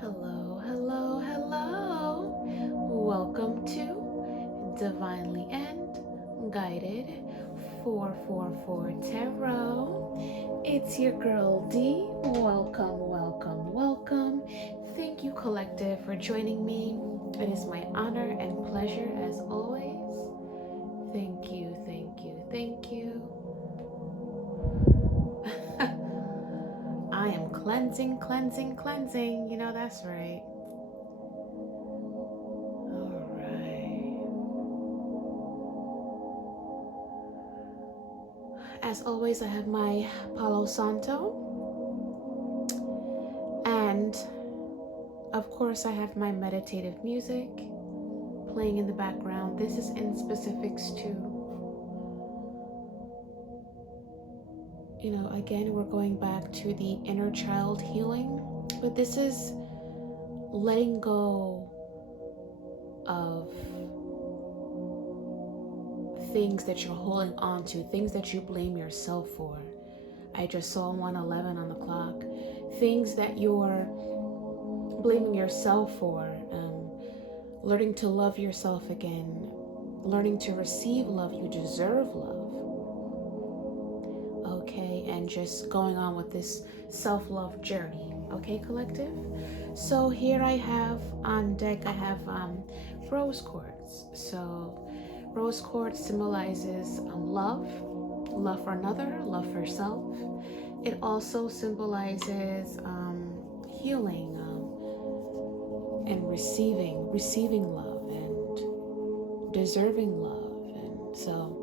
Hello, hello, hello. Welcome to Divinely and Guided 444 Tarot. It's your girl D. Welcome, welcome, welcome. Thank you, collective, for joining me. It is my honor and pleasure as always. Thank you, thank you, thank you. I am cleansing, cleansing, cleansing. You know that's right. All right. As always, I have my Palo Santo. And of course, I have my meditative music playing in the background. This is in specifics to, again, we're going back to the inner child healing, but this is letting go of things that you're holding on to, things that you blame yourself for. I just saw 111 on the clock. Things that you're blaming yourself for, learning to love yourself again, learning to receive love. You deserve love. Okay, and just going on with this self-love journey. Okay, collective? So here I have on deck, I have rose quartz. So rose quartz symbolizes love for another, love for self. It also symbolizes healing and receiving love and deserving love. And so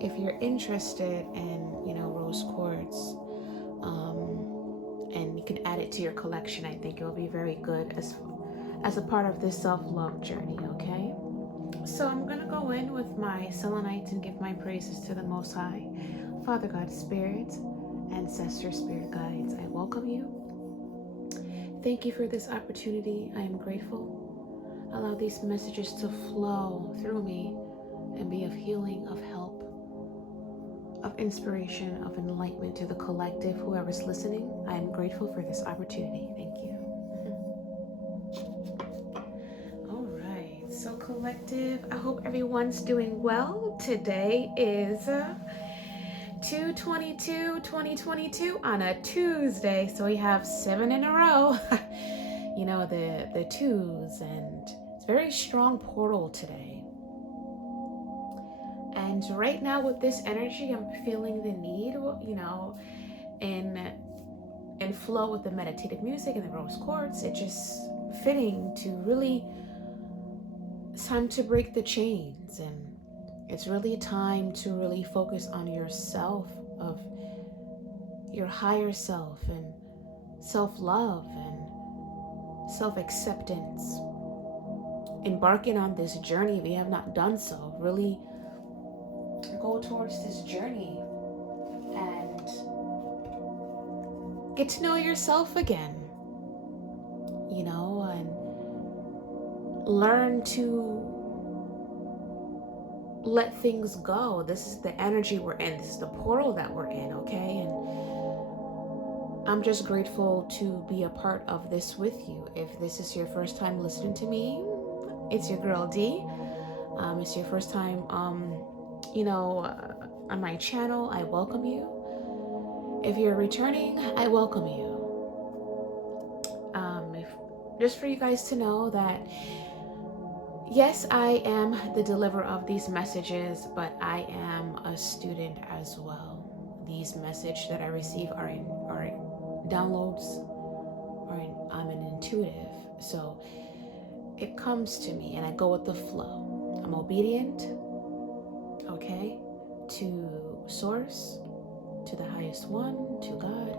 if you're interested in, rose quartz, and you can add it to your collection, I think it will be very good as a part of this self-love journey, okay? So I'm going to go in with my selenite and give my praises to the Most High. Father God, Spirit, Ancestor, Spirit Guides, I welcome you. Thank you for this opportunity. I am grateful. Allow these messages to flow through me and be of healing, of help, of inspiration, of enlightenment to the collective, whoever's listening. I am grateful for this opportunity. Thank you. All right, so collective, I hope everyone's doing well. Today is 2/22/2022 on a Tuesday, so we have 7 in a row. the twos, and it's a very strong portal today. And right now with this energy, I'm feeling the need, in flow with the meditative music and the rose quartz. It's just fitting to really, it's time to break the chains, and it's really time to really focus on yourself, of your higher self, and self-love and self-acceptance. Embarking on this journey, if you have not done so, really go towards this journey and get to know yourself again, and learn to let things go. This is the energy we're in. This is the portal that we're in, okay? And I'm just grateful to be a part of this with you. If this is your first time listening to me, it's your girl D. It's your first time, on my channel, I welcome you. If you're returning, I welcome you. Just for you guys to know that, yes, I am the deliverer of these messages, but I am a student as well. These messages that I receive are in downloads, I'm an intuitive. So it comes to me and I go with the flow. I'm obedient, okay, to source, to the highest one, to God,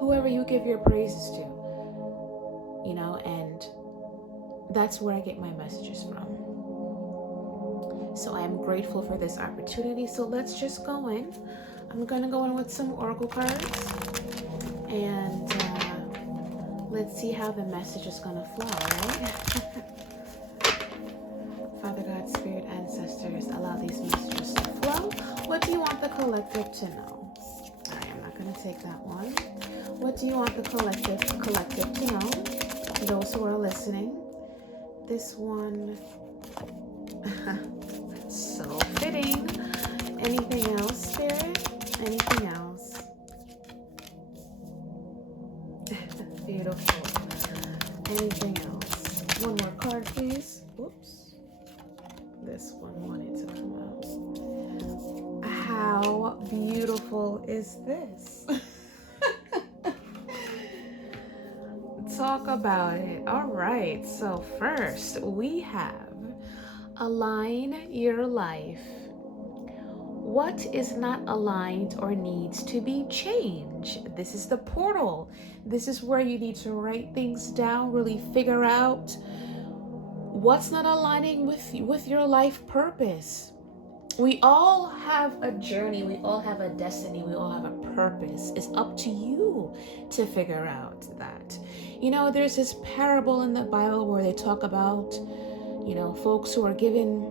whoever you give your praises to, and that's where I get my messages from. So I am grateful for this opportunity. So let's just go in. I'm going to go in with some oracle cards, and let's see how the message is going to flow, right? Father God, Spirit, Ancestors, allow these messages to flow. What do you want the collective to know? I am not going to take that one. What do you want the collective to know? those who are listening. This one, so fitting. Anything else, Spirit? Anything else? Beautiful. Anything else? One more card, please. Oops. This one wanted to come out. How beautiful is this? Talk about it. All right. So first we have align your life. What is not aligned or needs to be changed? This is the portal. This is where you need to write things down, really figure out what's not aligning with your life purpose. We all have a journey, we all have a destiny, we all have a purpose. It's up to you to figure out that. You know, there's this parable in the Bible where they talk about, you know, folks who are given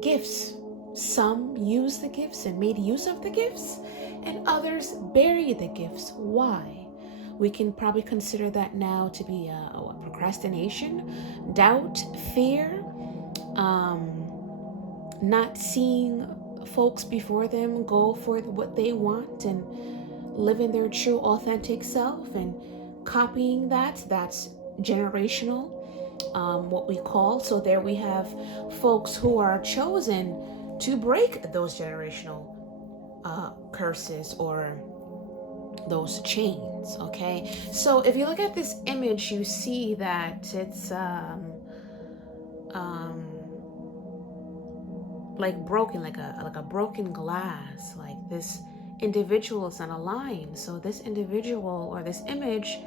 gifts. Some use the gifts and made use of the gifts, and others bury the gifts. Why? We can probably consider that now to be procrastination, doubt, fear, not seeing folks before them go for what they want and living their true authentic self and copying that. That's generational, what we call. So there we have folks who are chosen to break those generational curses or those chains. Okay, so if you look at this image, you see that it's like broken, like a broken glass. Like this individual is unaligned. So this individual or this image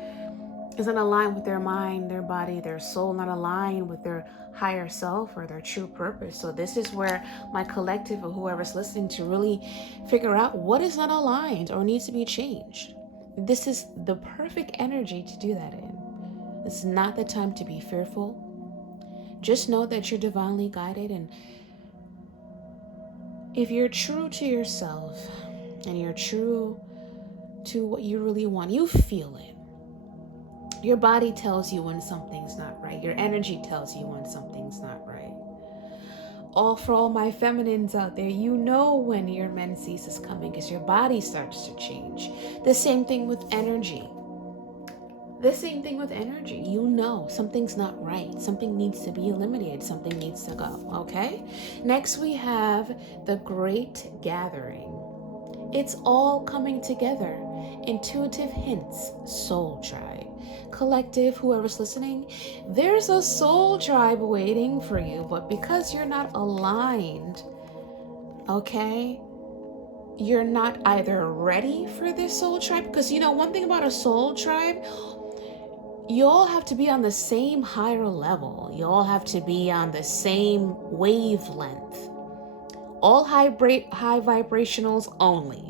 is not aligned with their mind, their body, their soul, not aligned with their higher self or their true purpose. So this is where my collective or whoever's listening to really figure out what is not aligned or needs to be changed. This is the perfect energy to do that in. It's not the time to be fearful. Just know that you're divinely guided, and if you're true to yourself and you're true to what you really want, you feel it. Your body tells you when something's not right. Your energy tells you when something's not right. For all my feminines out there, you know when your menses is coming because your body starts to change. The same thing with energy. You know something's not right. Something needs to be eliminated. Something needs to go. Okay? Next we have the Great Gathering. It's all coming together. Intuitive hints, soul tribe. Collective, whoever's listening, there's a soul tribe waiting for you, but because you're not aligned, okay, you're not either ready for this soul tribe, because you know one thing about a soul tribe, you all have to be on the same higher level. You all have to be on the same wavelength. All high vibrationals only.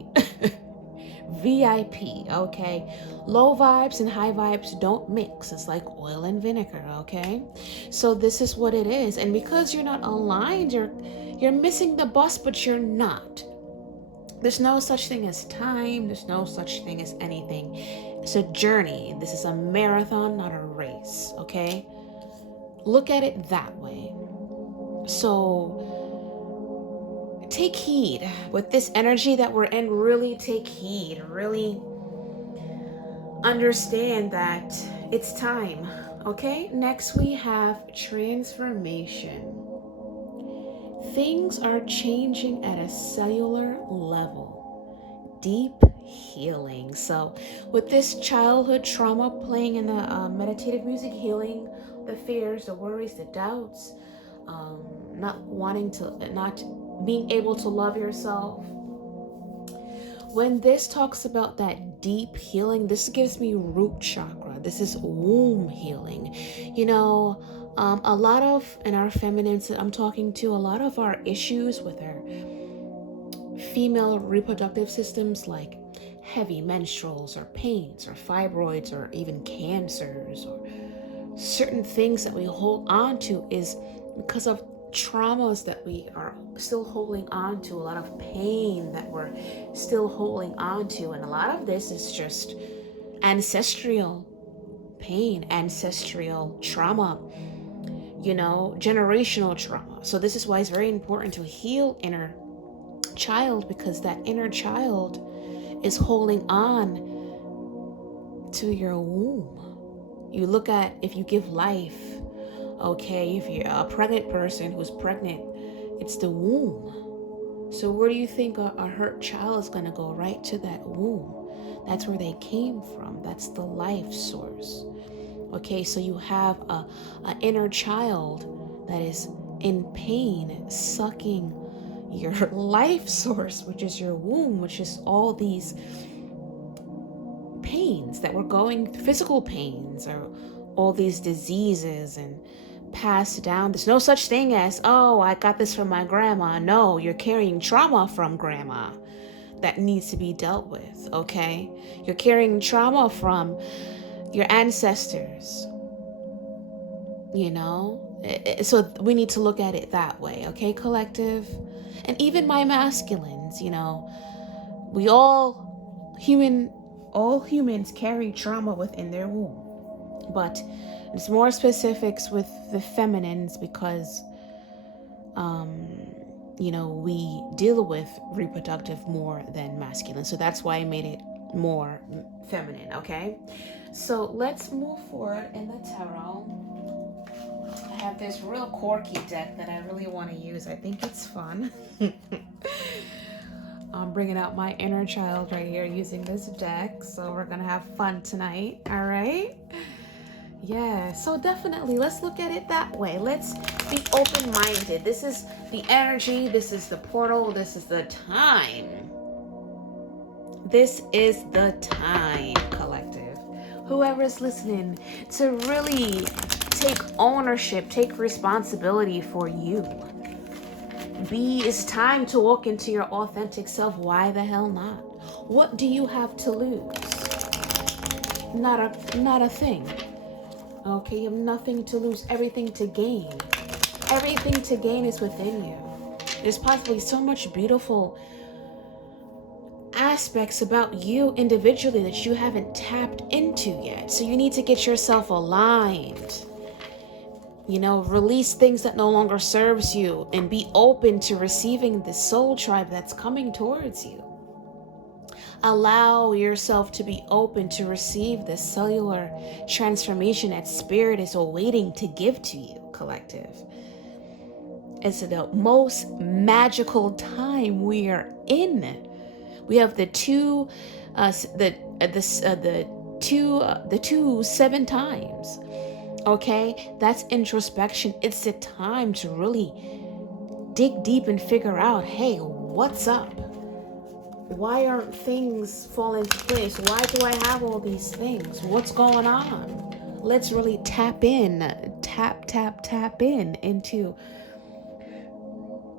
VIP, okay? Low vibes and high vibes don't mix. It's like oil and vinegar, okay? So this is what it is. And because you're not aligned, you're missing the bus, but you're not. There's no such thing as time. There's no such thing as anything. It's a journey. This is a marathon, not a race, okay? Look at it that way. So take heed with this energy that we're in. Really take heed. Really understand that it's time. Okay, next we have transformation. Things are changing at a cellular level. Deep healing. So with this childhood trauma playing in the meditative music, healing the fears, the worries, the doubts, not being able to love yourself. When this talks about that deep healing, this gives me root chakra. This is womb healing. You know, a lot of, in our feminines I'm talking to, a lot of our issues with our female reproductive systems, like heavy menstruals or pains or fibroids or even cancers or certain things that we hold on to, is because of traumas that we are still holding on to, a lot of pain that we're still holding on to. And a lot of this is just ancestral pain, ancestral trauma, generational trauma. So this is why it's very important to heal inner child, because that inner child is holding on to your womb. You look at, if you give life, okay, if you're a pregnant person who's pregnant, it's the womb. So where do you think a hurt child is going to go? Right to that womb. That's where they came from. That's the life source. Okay, so you have a inner child that is in pain, sucking your life source, which is your womb, which is all these pains that we're going, physical pains, or all these diseases and passed down. There's no such thing as, oh, I got this from my grandma. No, you're carrying trauma from grandma that needs to be dealt with, okay? You're carrying trauma from your ancestors, So we need to look at it that way, okay, collective? And even my masculines, we all humans carry trauma within their womb. But it's more specifics with the feminines because, we deal with reproductive more than masculine. So that's why I made it more feminine, okay? So let's move forward in the tarot. I have this real quirky deck that I really want to use. I think it's fun. I'm bringing out my inner child right here using this deck. So we're going to have fun tonight, all right? Yeah, so definitely let's look at it that way. Let's be open-minded. This is the energy. This is the portal. This is the time. This is the time, collective. Whoever's listening, to really take ownership, take responsibility for you. It's time to walk into your authentic self. Why the hell not? What do you have to lose? Not a thing. Okay, you have nothing to lose, everything to gain. Everything to gain is within you. There's possibly so much beautiful aspects about you individually that you haven't tapped into yet. So you need to get yourself aligned. Release things that no longer serves you and be open to receiving the soul tribe that's coming towards you. Allow yourself to be open to receive the cellular transformation that spirit is awaiting to give to you, collective. It's the most magical time we are in. We have the two 7 times. Okay, that's introspection. It's the time to really dig deep and figure out, hey, what's up? Why aren't things fall into place? Why do I have all these things? What's going on? Let's really tap in into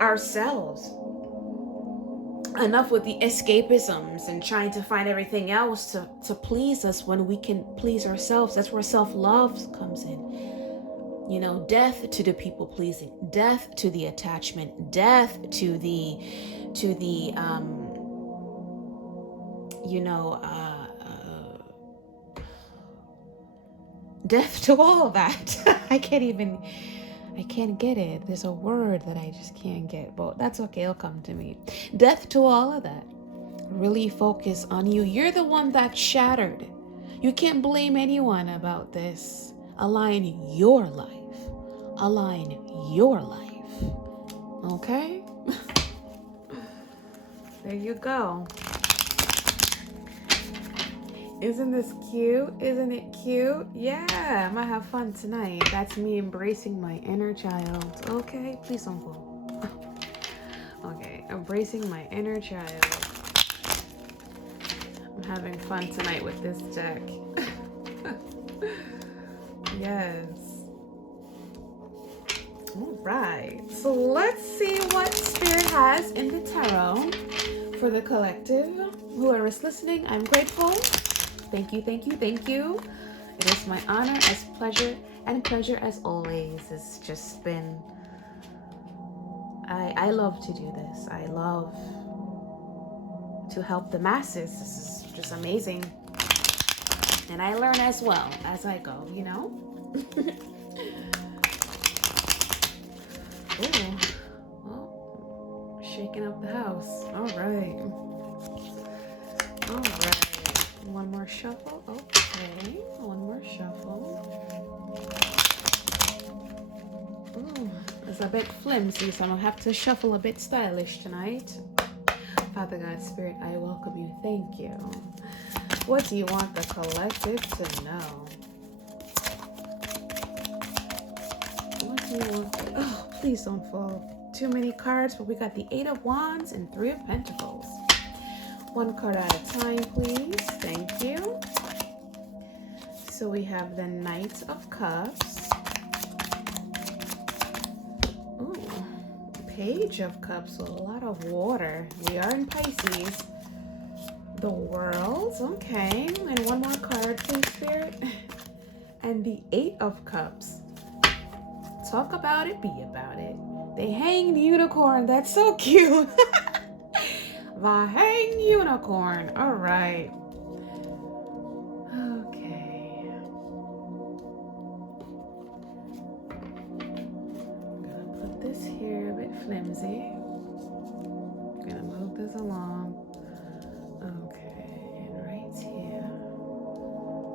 ourselves. Enough with the escapisms and trying to find everything else to please us when we can please ourselves. That's where self-love comes in. Death to the people pleasing, death to the attachment, death to the death to all of that. I can't get it. There's a word that I just can't get, but that's okay. It'll come to me. Death to all of that. Really focus on you. You're the one that's shattered. You can't blame anyone about this. Align your life. Align your life. Okay? There you go. Isn't this cute? Isn't it cute? Yeah, I might have fun tonight. That's me embracing my inner child. Okay, please don't fall. Okay, embracing my inner child. I'm having fun tonight with this deck. Yes. All right, so let's see what Spirit has in the tarot for the collective. Whoever is listening, I'm grateful. Thank you, thank you, thank you. It is my honor, as pleasure as always. It's just been, I love to do this. I love to help the masses. This is just amazing. And I learn as well as I go, you know? Ooh. Oh, shaking up the house. All right. All right. One more shuffle. Okay. One more shuffle. Ooh, it's a bit flimsy, so I'm going to have to shuffle a bit stylish tonight. Father God, Spirit, I welcome you. Thank you. What do you want the collective to know? What do you want the... Oh, please don't fall. Too many cards, but we got the 8 of Wands and 3 of Pentacles. One card at a time, please. Thank you. So we have the Knight of Cups. Ooh, Page of Cups with a lot of water. We are in Pisces. The World, okay. And one more card, please, Spirit. And the 8 of Cups. Talk about it, be about it. The Hanged Unicorn, that's so cute. The Hanged Unicorn, all right. Okay. I'm gonna put this here, a bit flimsy. Gonna move this along. Okay, and right here,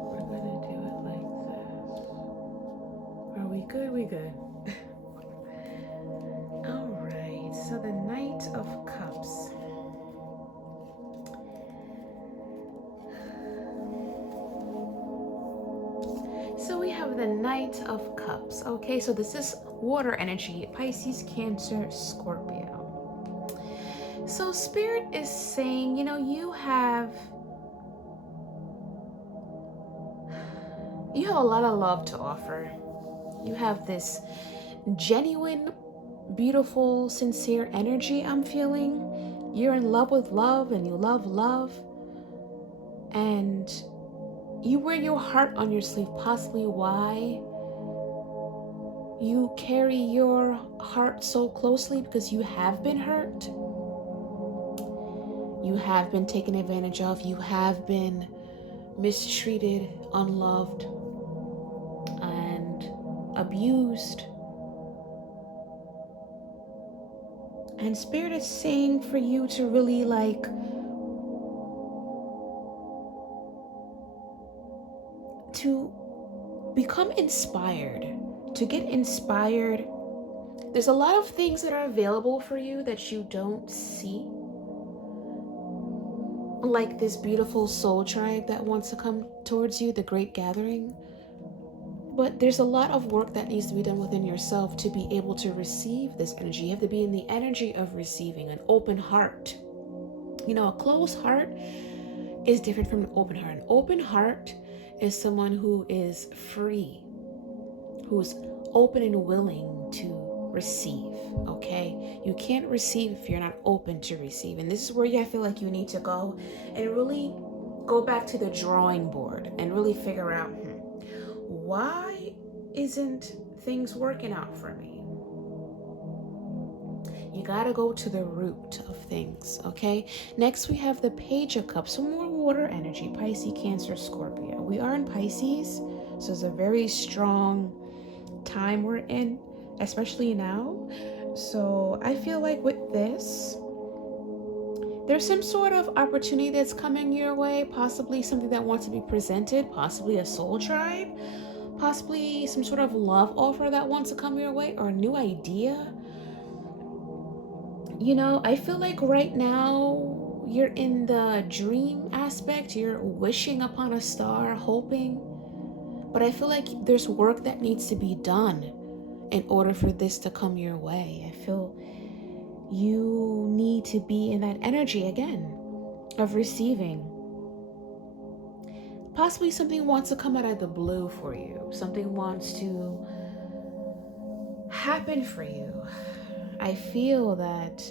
we're gonna do it like this. Are we good? We good. All right, so the Knight of Cups. So we have the Knight of Cups. Okay, so this is water energy, Pisces, Cancer, Scorpio. So Spirit is saying, you know, you have a lot of love to offer. You have this genuine, beautiful, sincere energy I'm feeling. You're in love with love and you love love. And you wear your heart on your sleeve, possibly why you carry your heart so closely, because you have been hurt. You have been taken advantage of. You have been mistreated, unloved, and abused. And Spirit is saying for you to really to become inspired, to get inspired. There's a lot of things that are available for you that you don't see. Like this beautiful soul tribe that wants to come towards you, the Great Gathering. But there's a lot of work that needs to be done within yourself to be able to receive this energy. You have to be in the energy of receiving, an open heart. You know, a closed heart is different from an open heart. An open heart is someone who is free, who's open and willing to receive, okay? You can't receive if you're not open to receive. And this is where I feel like you need to go and really go back to the drawing board and really figure out, why isn't things working out for me? You gotta go to the root of things, okay? Next, we have the Page of Cups, some more water energy, Pisces, Cancer, Scorpio. We are in Pisces, so it's a very strong time we're in, especially now. So I feel like with this, there's some sort of opportunity that's coming your way, possibly something that wants to be presented, possibly a soul tribe, possibly some sort of love offer that wants to come your way, or a new idea. You know, I feel like right now you're in the dream aspect. You're wishing upon a star, hoping. But I feel like there's work that needs to be done in order for this to come your way. I feel you need to be in that energy again of receiving. Possibly something wants to come out of the blue for you. Something wants to happen for you. I feel that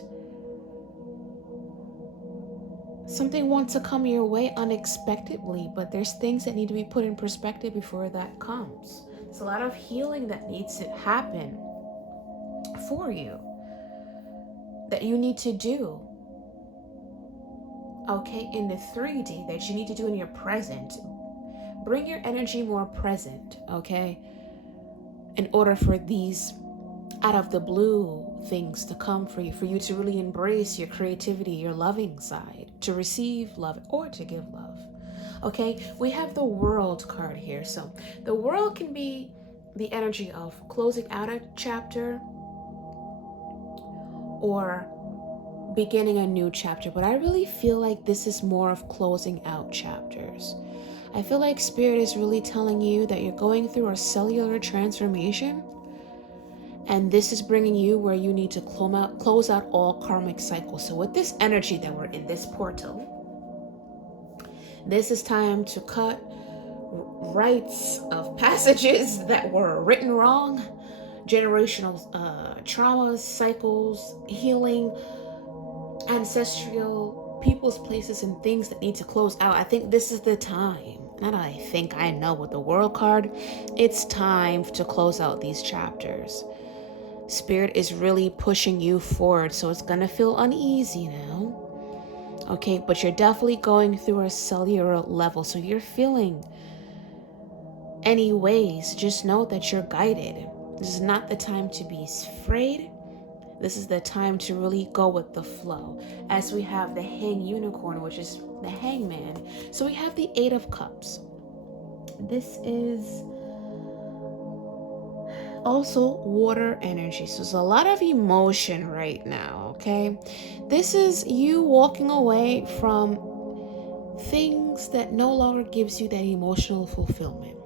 something wants to come your way unexpectedly, but there's things that need to be put in perspective before that comes. There's a lot of healing that needs to happen for you, that you need to do, okay, in the 3D, that you need to do in your present. bring your energy more present, okay? In order for these out of the blue things to come for you to really embrace your creativity, your loving side, to receive love or to give love. Okay, we have the World card here. So the World can be the energy of closing out a chapter or beginning a new chapter, but I really feel like this is more of closing out chapters. I feel like Spirit is really telling you that you're going through a cellular transformation, and this is bringing you where you need to close out all karmic cycles. So with this energy that we're in this portal, this is time to cut rites of passages that were written wrong, generational traumas, cycles, healing, ancestral people's, places, and things that need to close out. I think this is the time. Not I think, I know with the World card, it's time to close out these chapters. Spirit is really pushing you forward, so it's gonna feel uneasy now. Okay, but you're definitely going through a cellular level, so you're feeling anyways. Just know that you're guided. This is not the time to be afraid. This is the time to really go with the flow. As we have the hang unicorn, which is the hangman. So we have the 8 of cups. This is also water energy. So there's a lot of emotion right now, okay? This is you walking away from things that no longer gives you that emotional fulfillment.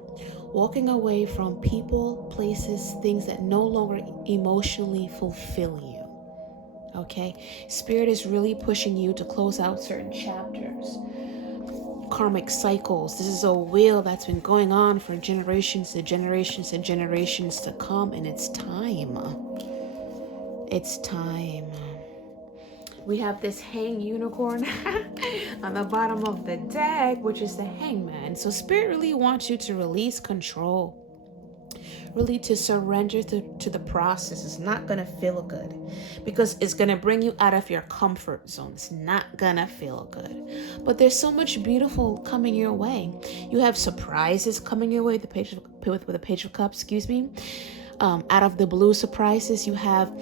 Walking away from people, places, things that no longer emotionally fulfill you. Okay? Spirit is really pushing you to close out certain chapters. Karmic cycles. This is a wheel that's been going on for generations and generations and generations to come, and it's time. It's time. We have this hang unicorn on the bottom of the deck, which is the hangman. So Spirit really wants you to release control. Really to surrender to the process. It's not going to feel good because it's going to bring you out of your comfort zone. It's not going to feel good. But there's so much beautiful coming your way. You have surprises coming your way, with the Page of Cups, out of the blue surprises. You have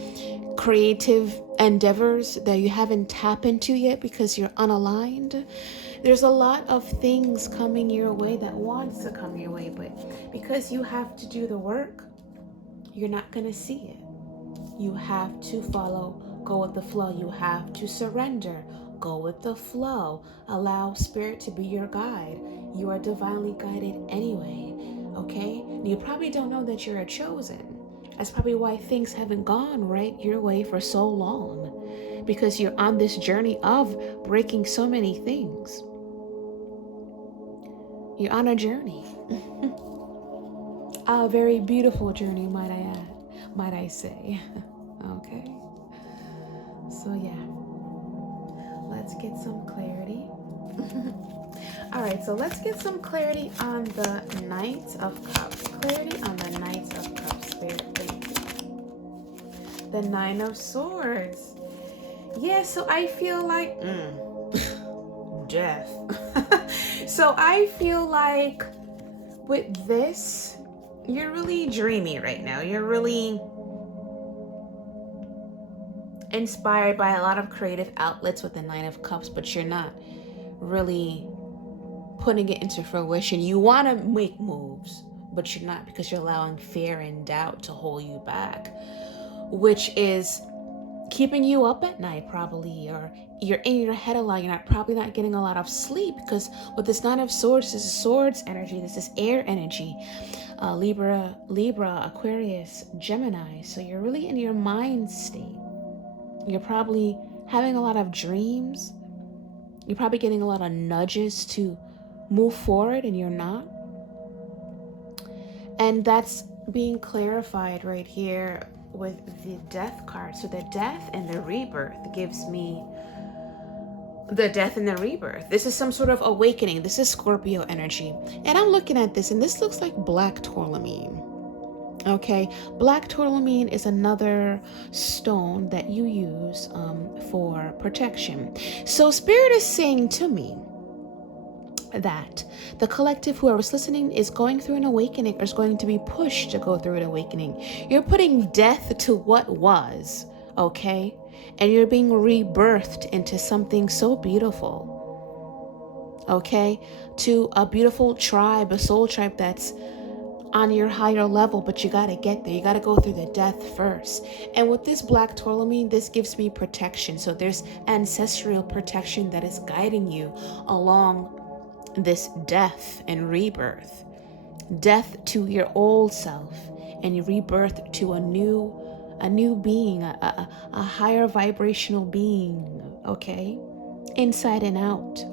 creative endeavors that you haven't tapped into yet because you're unaligned. There's a lot of things coming your way that wants to come your way, but because you have to do the work, you're not going to see it. You have to follow, go with the flow. You have to surrender, go with the flow. Allow Spirit to be your guide. You are divinely guided anyway, okay? And you probably don't know that you're a chosen. That's probably why things haven't gone right your way for so long, because you're on this journey of breaking so many things. You're on a journey. A very beautiful journey, might I say. Okay. So yeah, let's get some clarity. All right, so let's get some clarity on the Knight of Cups. Clarity on the Knight of Cups, Spirit. The 9 of Swords. Yeah, so I feel like death. So I feel like with this, you're really dreamy right now. You're really inspired by a lot of creative outlets with the 9 of Cups, but you're not really putting it into fruition. You want to make moves, but you're not, because you're allowing fear and doubt to hold you back, which is keeping you up at night probably, or you're in your head a lot. You're probably not getting a lot of sleep, because with this 9 of Swords, this is swords energy, this is air energy, Libra, Aquarius, Gemini. So you're really in your mind state. You're probably having a lot of dreams. You're probably getting a lot of nudges to move forward, and you're not. And that's being clarified right here with the Death card. So the death and the rebirth gives me the death and the rebirth. This is some sort of awakening. This is Scorpio energy. And I'm looking at this, and this looks like black tourmaline. Okay, black tourmaline is another stone that you use for protection. So Spirit is saying to me that the collective, whoever's listening, is going through an awakening or is going to be pushed to go through an awakening. You're putting death to what was, okay? And you're being rebirthed into something so beautiful, okay? To a beautiful tribe, a soul tribe that's on your higher level, but you got to get there. You got to go through the death first. And with this black tourmaline, this gives me protection. So there's ancestral protection that is guiding you along this death and rebirth. Death to your old self and rebirth to a new being, a higher vibrational being, okay? Inside and out.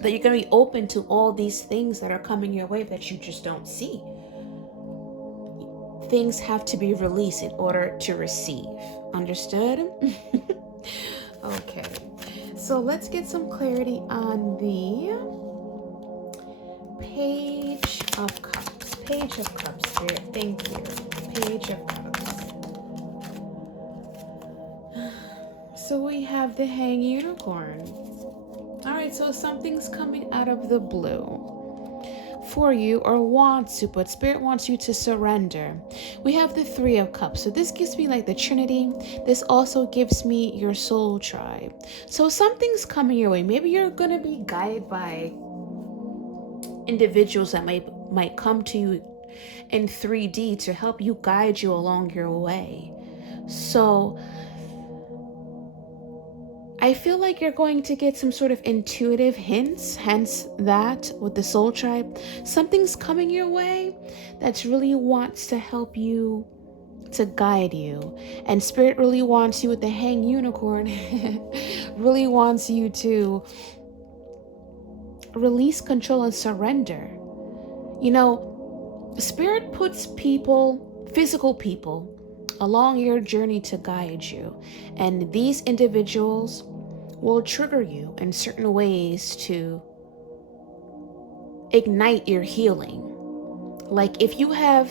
That you're going to be open to all these things that are coming your way that you just don't see. Things have to be released in order to receive. Understood? Okay. So let's get some clarity on the Page of Cups. Page of Cups, Spirit. Thank you. Page of Cups. So we have the Hanged Unicorn. All right, so something's coming out of the blue for you, or wants to, but Spirit wants you to surrender. We have the Three of Cups. So this gives me like the Trinity. This also gives me your soul tribe. So something's coming your way. Maybe you're going to be guided by individuals that might come to you in 3D to help you, guide you along your way. So I feel like you're going to get some sort of intuitive hints, hence that with the soul tribe. Something's coming your way that really wants to help you, to guide you. And Spirit really wants you with the Hanged Unicorn, really wants you to release control and surrender. You know, Spirit puts people, physical people, along your journey to guide you. And these individuals will trigger you in certain ways to ignite your healing. Like if you have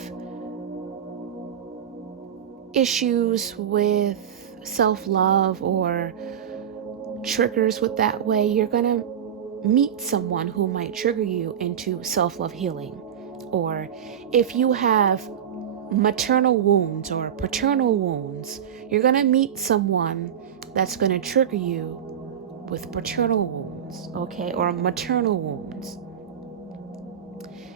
issues with self-love or triggers with that way, you're gonna meet someone who might trigger you into self-love healing. Or if you have maternal wounds or paternal wounds, you're gonna meet someone that's gonna trigger you with paternal wounds, okay, or maternal wounds.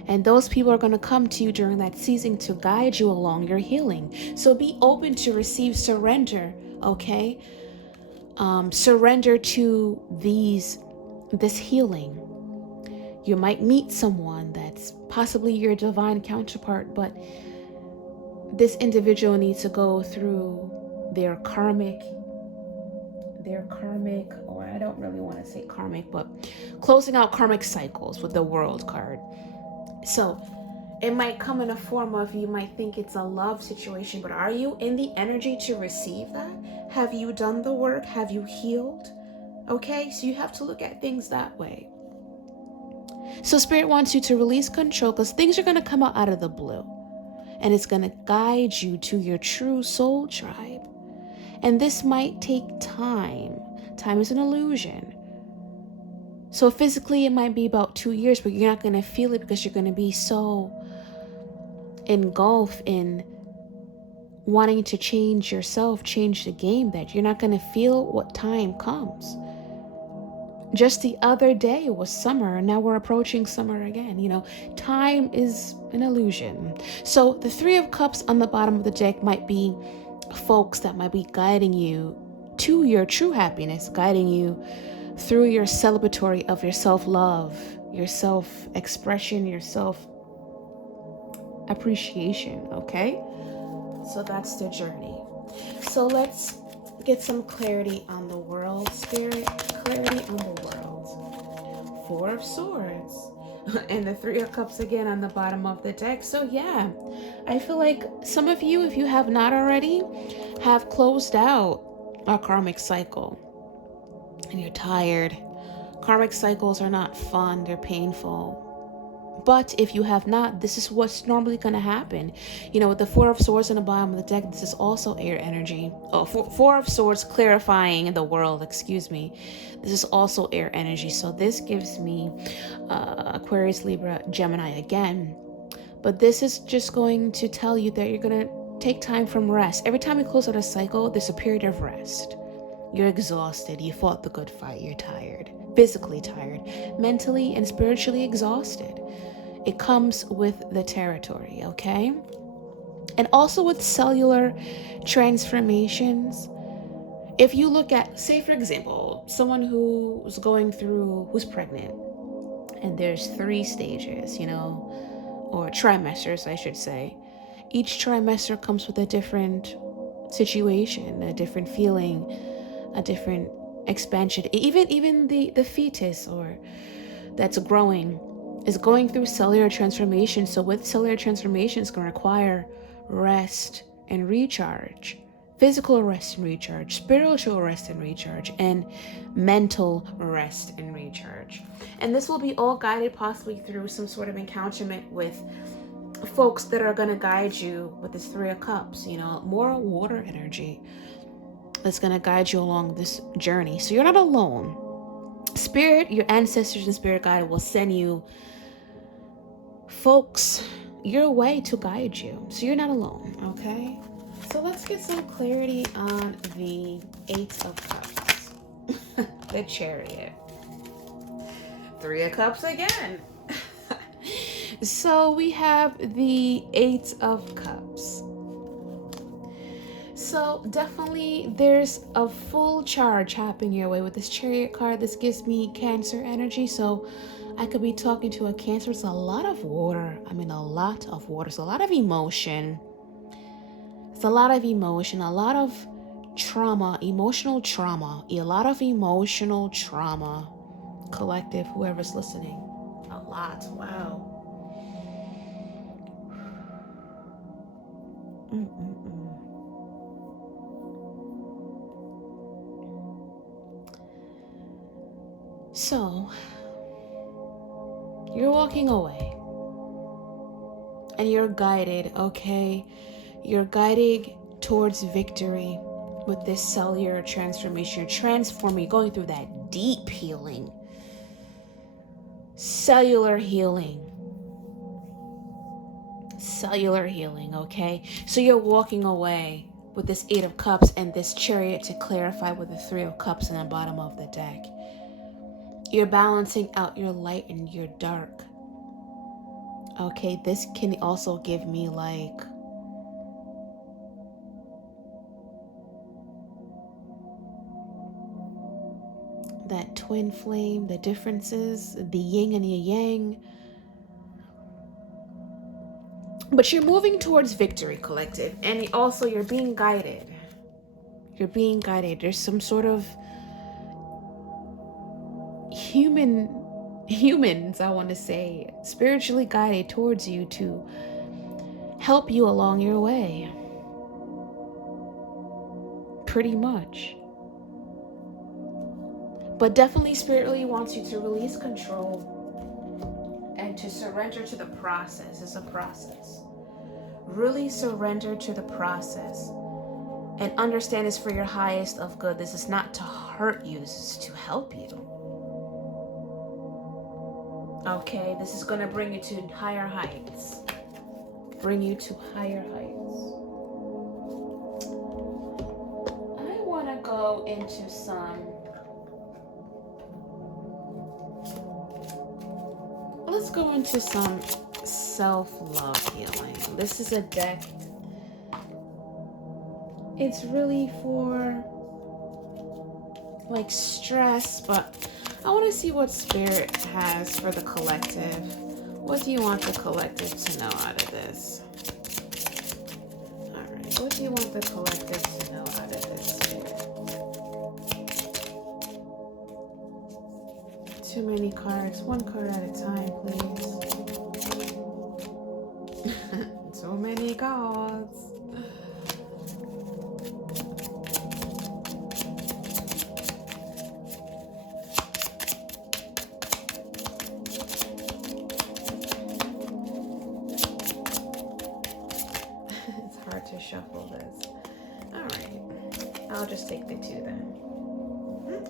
And those people are going to come to you during that season to guide you along your healing. So be open to receive surrender, okay? Surrender to this healing. You might meet someone that's possibly your divine counterpart, but this individual needs to go through their karmic, or I don't really want to say karmic, but closing out karmic cycles with the World card. So it might come in a form of, you might think it's a love situation, but are you in the energy to receive that? Have you done the work? Have you healed? Okay, so you have to look at things that way. So Spirit wants you to release control, because things are going to come out of the blue, and it's going to guide you to your true soul tribe. And this might take time. Time is an illusion. So physically it might be about 2 years, but you're not going to feel it because you're going to be so engulfed in wanting to change yourself, change the game, that you're not going to feel what time comes. Just the other day was summer, and now we're approaching summer again. You know, time is an illusion. So the Three of Cups on the bottom of the deck might be folks that might be guiding you to your true happiness, guiding you through your celebratory of your self-love, your self-expression, your self-appreciation, okay? So that's the journey. So let's get some clarity on the world, Spirit. Clarity on the world. Four of Swords. And the Three of Cups again on the bottom of the deck. So yeah, I feel like some of you, if you have not already, have closed out a karmic cycle. And you're tired. Karmic cycles are not fun. They're painful. But if you have not, this is what's normally going to happen. You know, with the Four of Swords on the bottom of the deck, this is also air energy. Oh, Four of Swords clarifying the world, excuse me. This is also air energy. So this gives me Aquarius, Libra, Gemini again. But this is just going to tell you that you're going to take time from rest. Every time you close out a cycle, there's a period of rest. You're exhausted. You fought the good fight. You're tired. Physically tired. Mentally and spiritually exhausted. It comes with the territory, okay? And also with cellular transformations. If you look at, say for example, someone who's pregnant, and there's 3 stages, you know, or trimesters, I should say. Each trimester comes with a different situation, a different feeling, a different expansion. Even the fetus or that's growing is going through cellular transformation. So with cellular transformation, it's going to require rest and recharge, physical rest and recharge, spiritual rest and recharge, and mental rest and recharge. And this will be all guided possibly through some sort of encounterment with folks that are going to guide you with this 3 of Cups, you know, more water energy that's going to guide you along this journey. So you're not alone. Spirit, your ancestors and spirit guide will send you folks your way to guide you. So you're not alone, okay? So let's get some clarity on the 8 of Cups. The Chariot. 3 of Cups again. So we have the 8 of Cups. So definitely there's a full charge happening your way with this Chariot card. This gives me Cancer energy. So I could be talking to a Cancer. It's a lot of water. I mean, a lot of water. It's a lot of emotion. It's a lot of emotion, a lot of trauma, emotional trauma, a lot of emotional trauma. Collective, whoever's listening. A lot. Wow. So, you're walking away. And you're guided, okay? You're guided towards victory with this cellular transformation. You're transforming, you're going through that deep healing. Cellular healing, okay? So you're walking away with this 8 of Cups and this Chariot to clarify with the 3 of Cups in the bottom of the deck. You're balancing out your light and your dark. Okay, this can also give me like that twin flame, the differences, the yin and the yang. But you're moving towards victory, collective. And also you're being guided. You're being guided. There's some sort of humans, I want to say, spiritually guided towards you to help you along your way. Pretty much. But definitely spiritually wants you to release control and to surrender to the process. It's a process. Really surrender to the process and understand it's for your highest of good. This is not to hurt you. This is to help you. Okay, this is going to bring you to higher heights. Bring you to higher heights. I want to go into some... Let's go into some self-love healing. This is a deck. It's really for like stress, but I want to see what Spirit has for the collective. What do you want the collective to know out of this? All right, what do you want the collective to know out of this, Spirit? Too many cards. One card at a time, please. So many cards. shuffle this. All right. I'll just take the 2 then.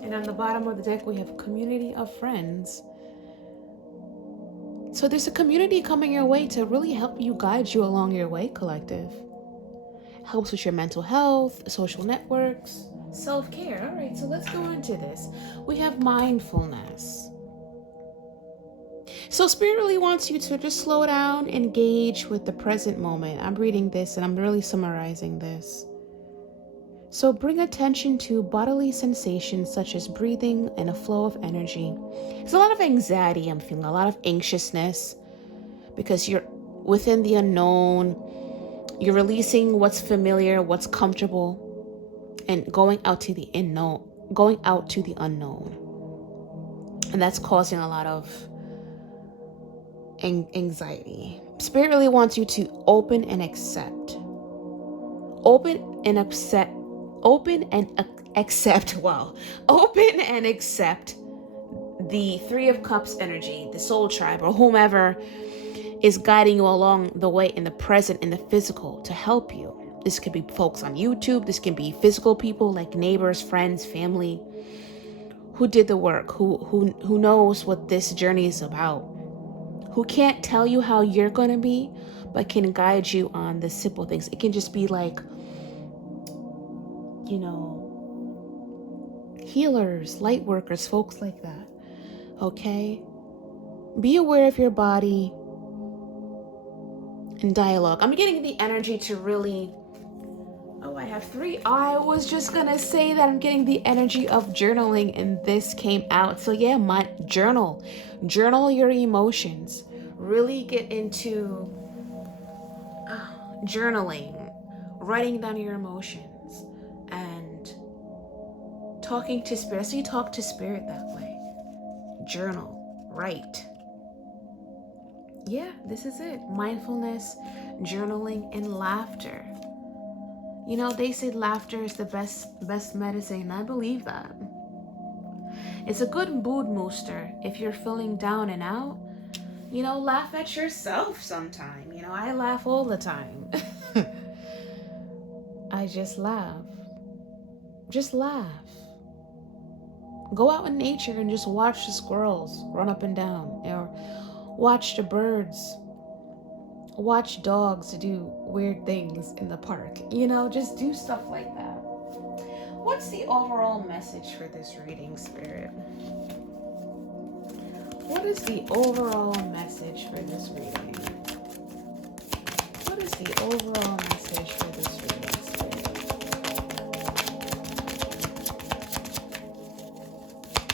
And on the bottom of the deck, we have community of friends. So there's a community coming your way to really help you, guide you along your way, collective. Helps with your mental health, social networks, self-care. All right, so let's go into this. We have mindfulness. So Spirit really wants you to just slow down, engage with the present moment. I'm reading this and I'm really summarizing this. So bring attention to bodily sensations such as breathing and a flow of energy. There's a lot of anxiety I'm feeling, a lot of anxiousness because you're within the unknown. You're releasing what's familiar, what's comfortable, and going out to the unknown. And that's causing a lot of anxiety. Spirit really wants you to open and accept. Open and accept the 3 of Cups energy, the soul tribe, or whomever is guiding you along the way in the present, in the physical, to help you. This could be folks on YouTube. This can be physical people like neighbors, friends, family, who did the work, who knows what this journey is about, who can't tell you how you're going to be, but can guide you on the simple things. It can just be like, healers, light workers, folks like that. Okay? Be aware of your body and dialogue. I'm getting the energy to really... Oh, I have 3. I was just gonna say that I'm getting the energy of journaling and this came out. So yeah, my journal your emotions. Really get into journaling, writing down your emotions, and talking to spirit. So you talk to spirit that way. Journal, write. Yeah, this is it. Mindfulness, journaling, and laughter. They say laughter is the best medicine, and I believe that. It's a good mood booster if you're feeling down and out. Laugh at yourself sometime. I laugh all the time. I just laugh. Just laugh. Go out in nature and just watch the squirrels run up and down, or watch the birds. Watch dogs do weird things in the park. Just do stuff like that. What's the overall message for this reading, Spirit? What is the overall message for this reading? What is the overall message for this reading, Spirit?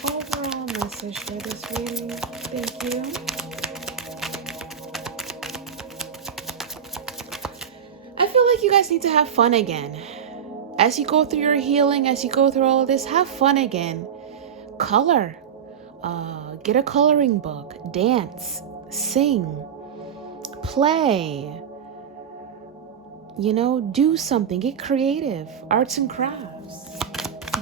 Overall message for this reading. Thank you. I feel like you guys need to have fun again. As you go through your healing, as you go through all of this, have fun again. Color. Get a coloring book. Dance. Sing. Play. Do something. Get creative. Arts and crafts.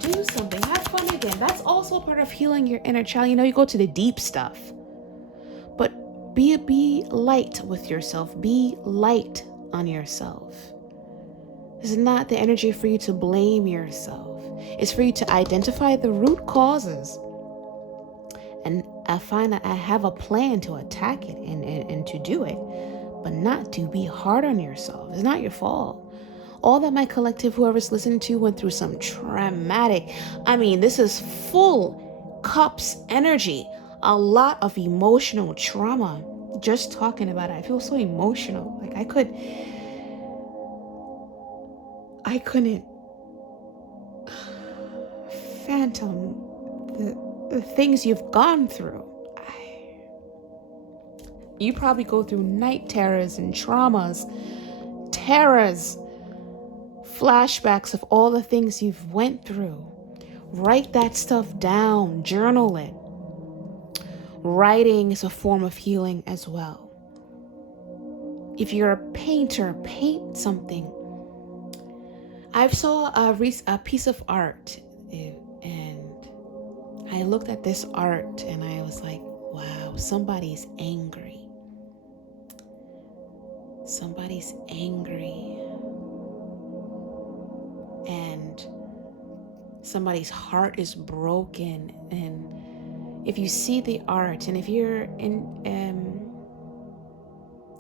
Do something. Have fun again. That's also part of healing your inner child. You go to the deep stuff. But be light with yourself. Be light on yourself. This is not the energy for you to blame yourself. It's for you to identify the root causes. And I find that I have a plan to attack it and to do it, but not to be hard on yourself. It's not your fault. All that my collective, whoever's listening to, went through some traumatic. This is full cups energy. A lot of emotional trauma. Just talking about it, I feel so emotional. Like I couldn't phantom the things you've gone through. You probably go through night terrors and traumas, flashbacks of all the things you've went through. Write that stuff down, journal it. Writing is a form of healing as well. If you're a painter, paint something. I saw a piece of art, and I looked at this art and I was like, wow, somebody's angry. Somebody's angry. somebody's heart is broken. And if you see the art, and if you're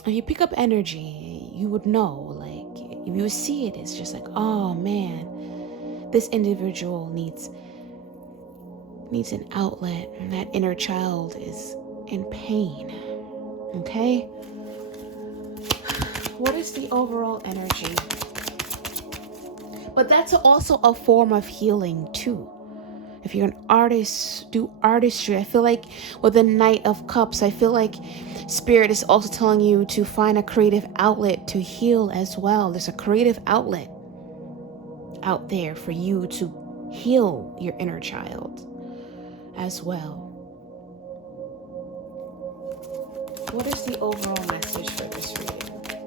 if you pick up energy, you would know, like, if you see it, it's just like, oh man, this individual needs an outlet, and that inner child is in pain. Okay? What is the overall energy? But that's also a form of healing too. If you're an artist, do artistry. I feel like with the Knight of Cups, I feel like Spirit is also telling you to find a creative outlet to heal as well. There's a creative outlet out there for you to heal your inner child as well. What is the overall message for this reading?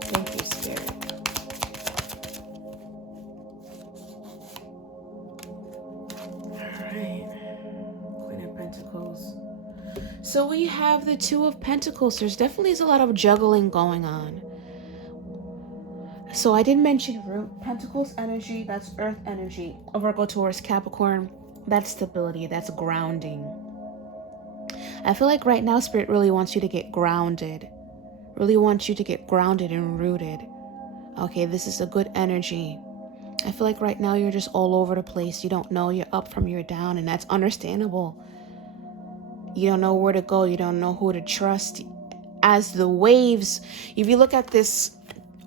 Thank you, Spirit. Queen of Pentacles. So we have the Two of Pentacles. There's definitely a lot of juggling going on. So I did mention Pentacles energy, that's earth energy. Virgo, Taurus, Capricorn, that's stability, that's grounding. I feel like right now Spirit really wants you to get grounded. Really wants you to get grounded and rooted. Okay, this is a good energy. I feel like right now you're just all over the place. You don't know, you're up from you're down, and that's understandable. You don't know where to go. You don't know who to trust. As the waves, if you look at this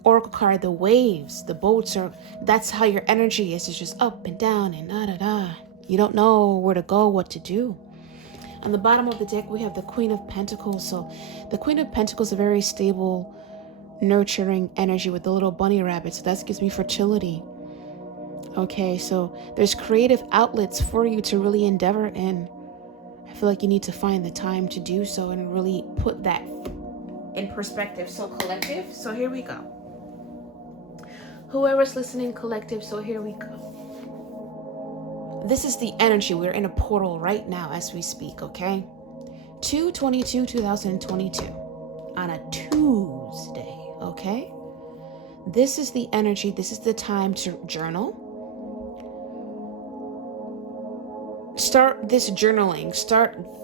oracle card, the waves, the boats are, that's how your energy is. It's just up and down and da-da-da. You don't know where to go, what to do. On the bottom of the deck, we have the Queen of Pentacles. So the Queen of Pentacles is a very stable, nurturing energy with the little bunny rabbit. So that gives me fertility. Okay, so there's creative outlets for you to really endeavor in. I feel like you need to find the time to do so and really put that in perspective. So collective, so here we go. Whoever's listening, collective, so here we go. This is the energy. We're in a portal right now as we speak, okay? 2/22/2022 on a Tuesday, okay? This is the energy. This is the time to journal. Start this journaling.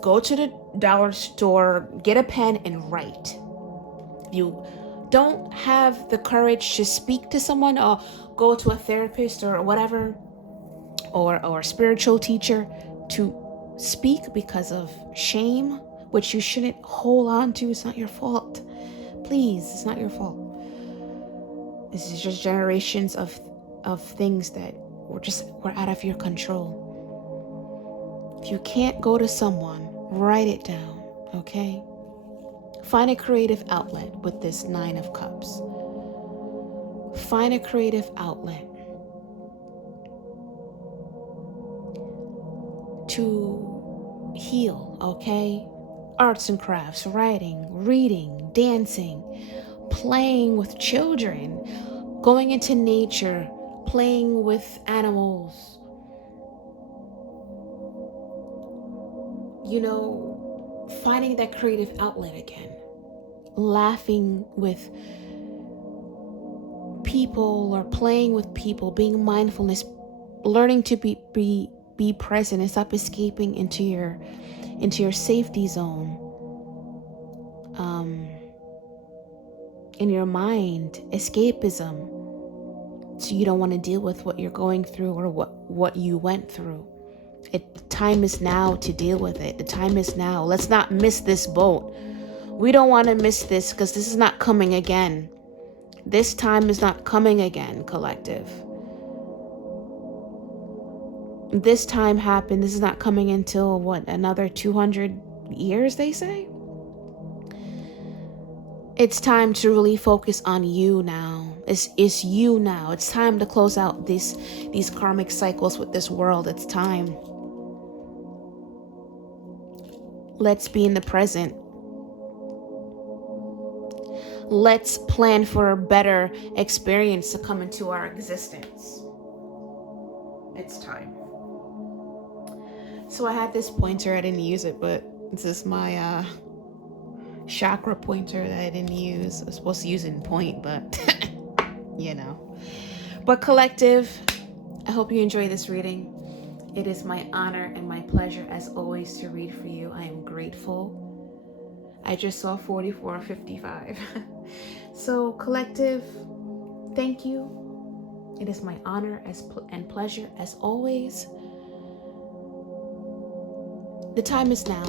Go to the dollar store, get a pen and write. If you don't have the courage to speak to someone, or go to a therapist or whatever, or a spiritual teacher to speak because of shame, which you shouldn't hold on to. It's not your fault. Please, it's not your fault. This is just generations of things that were out of your control. If you can't go to someone, write it down, okay? Find a creative outlet with this Nine of Cups. Find a creative outlet to heal, okay? Arts and crafts, writing, reading, dancing, playing with children, going into nature, playing with animals. You know, finding that creative outlet again. Laughing with people or playing with people, being mindfulness, learning to be present and stop escaping into your safety zone. In your mind, escapism. So you don't want to deal with what you're going through or what you went through. The time is now to deal with it. The time is now. Let's not miss this boat. We don't want to miss this because this is not coming again. This time is not coming again, collective. This time happened. This is not coming until what, another 200 years, they say? It's time to really focus on you now. It's you now. It's time to close out these karmic cycles with this world. It's time. Let's be in the present. Let's plan for a better experience to come into our existence. It's time. So I had this pointer. I didn't use it, but this is my chakra pointer that I didn't use. I was supposed to use it in point, but you know. But collective, I hope you enjoy this reading. It is my honor and my pleasure as always to read for you. I am grateful. I just saw 4455. So collective, thank you. It is my honor and pleasure as always. The time is now.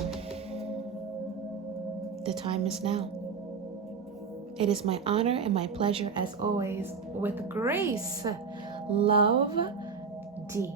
The time is now. It is my honor and my pleasure as always, with grace, love, D.